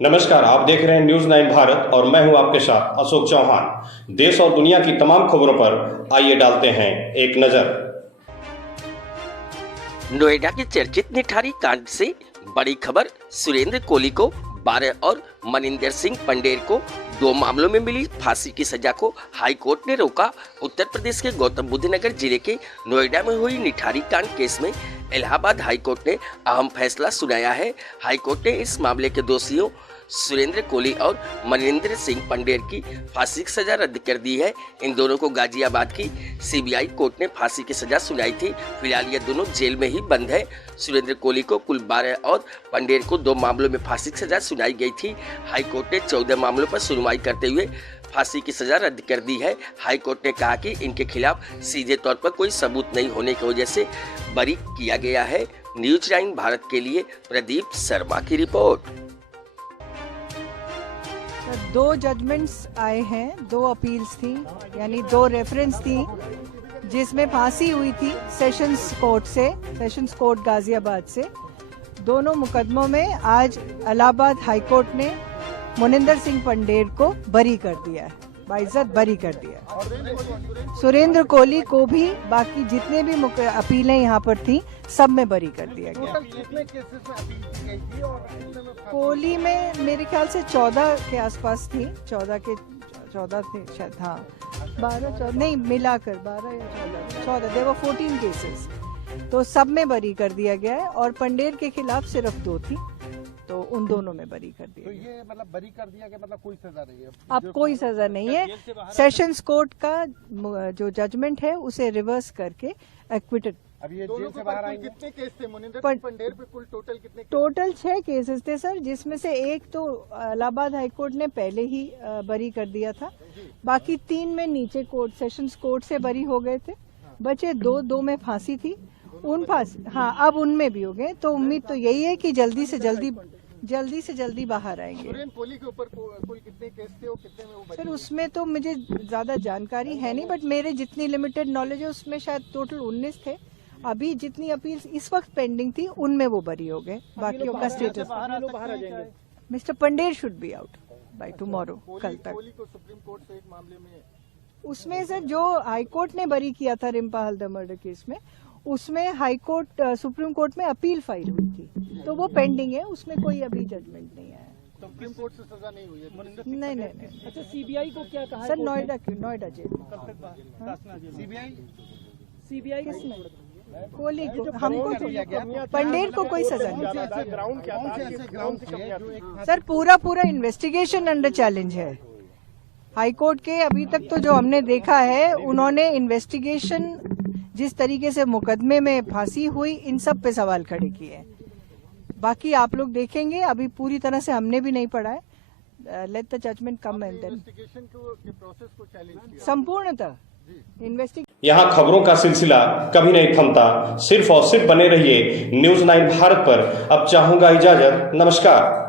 नमस्कार, आप देख रहे हैं न्यूज 9 भारत और मैं हूं आपके साथ अशोक चौहान। देश और दुनिया की तमाम खबरों पर आइए डालते हैं एक नजर। नोएडा के चर्चित निठारी कांड से बड़ी खबर। सुरेंद्र कोली को 12 और मनिंदर सिंह पंडेर को 2 मामलों में मिली फांसी की सजा को हाई कोर्ट ने रोका। उत्तर प्रदेश के गौतम बुद्ध नगर जिले के नोएडा में हुई निठारी कांड केस में इलाहाबाद हाई कोर्ट ने अहम फैसला सुनाया है। हाई कोर्ट ने इस मामले के दोषियों सुरेंद्र कोली और मनिंदर सिंह पंडेर की फांसी की सजा रद्द कर दी है। इन दोनों को गाजियाबाद की सीबीआई कोर्ट ने फांसी की सजा सुनाई थी। फिलहाल ये दोनों जेल में ही बंद है। सुरेंद्र कोली को कुल 12 और पंडेर को 2 मामलों में फांसी की सजा सुनाई गई थी। हाई कोर्ट ने 14 मामलों पर सुनवाई करते हुए फांसी की सजा रद्द कर दी है। हाई कोर्ट ने कहा कि इनके खिलाफ सीधे तौर पर कोई सबूत नहीं होने की वजह से बरी किया गया है। न्यूज 9 भारत के लिए प्रदीप शर्मा की रिपोर्ट। 2 जजमेंट्स आए हैं, 2 अपील्स थी, यानी 2 रेफरेंस थी जिसमें फांसी हुई थी सेशंस कोर्ट गाजियाबाद से। दोनों मुकदमों में आज इलाहाबाद हाई कोर्ट ने मनिंदर सिंह पंडेर को बरी कर दिया है, बाइज्जत बरी कर दिया। सुरेंद्र कोली को भी बाकी जितने भी अपीलें यहाँ पर थी सब में बरी कर दिया गया। कोली में मेरे ख्याल से 14 के आसपास थी, 14 थे शायद, हाँ 12 नहीं मिलाकर 12 या 14 देवर 14 केसेस, तो सब में बरी कर दिया गया है। और पंडेर के खिलाफ सिर्फ 2 थी, तो उन दोनों में बरी कर दिया। तो ये मतलब बरी कर दिया गया, मतलब कोई सजा नहीं है? अब कोई सजा नहीं है। सेशंस कोर्ट का जो जजमेंट है उसे रिवर्स करके एक्विटेड। अब ये जेल से बाहर आएंगे। कितने केस थे मनिंदर पंडेर पे? कुल टोटल कितने? टोटल 6 केसेस थे सर, जिसमें से एक तो इलाहाबाद हाई कोर्ट ने पहले ही बरी कर दिया था। बाकी 3 में नीचे कोर्ट सेशंस कोर्ट से बरी हो गए थे। बचे 2 में फांसी थी, उन फांसी अब उनमें भी हो गए। तो उम्मीद तो यही है कि जल्दी से जल्दी बाहर आएंगे। सुरेंद्र कोली के ऊपर कुल कितने केस थे और कितने में वो बरी? सर उसमें तो मुझे ज्यादा जानकारी है नहीं, बट मेरे जितनी लिमिटेड नॉलेज है उसमें शायद टोटल 19 थे। अभी जितनी अपील इस वक्त पेंडिंग थी उनमें वो बरी हो गए। बाकियों का status mister Pandher should be out by tomorrow, कल तक। कोली को सुप्रीम कोर्ट से एक मामले में उसमें सर जो हाई कोर्ट ने बरी किया था रिम्पा हल्दर मर्डर केस में, उसमें हाई कोर्ट सुप्रीम कोर्ट में अपील फाइल हुई थी, तो वो पेंडिंग है, उसमें कोई अभी जजमेंट नहीं आया। सुप्रीम कोर्ट से सजा नहीं हुई है? नहीं। अच्छा, सीबीआई को क्या कहा सर नोएडा जेल। सीबीआई कोहली को, हमको तो पंडेर को कोई सजा नहीं। ग्राउंड क्या था? सर पूरा इन्वेस्टिगेशन अंडर चैलेंज है हाई कोर्ट के। अभी तक तो जो हमने देखा है, उन्होंने इन्वेस्टिगेशन जिस तरीके से मुकदमे में फांसी हुई, इन सब पे सवाल खड़े किए। बाकी आप लोग देखेंगे, अभी पूरी तरह से हमने भी नहीं पढ़ा है। Let the judgment come and then process को चैलेंज किया संपूर्णतः यहाँ खबरों का सिलसिला कभी नहीं थमता। सिर्फ और सिर्फ बने रहिए न्यूज 9 भारत पर। अब चाहूंगा इजाजत, नमस्कार।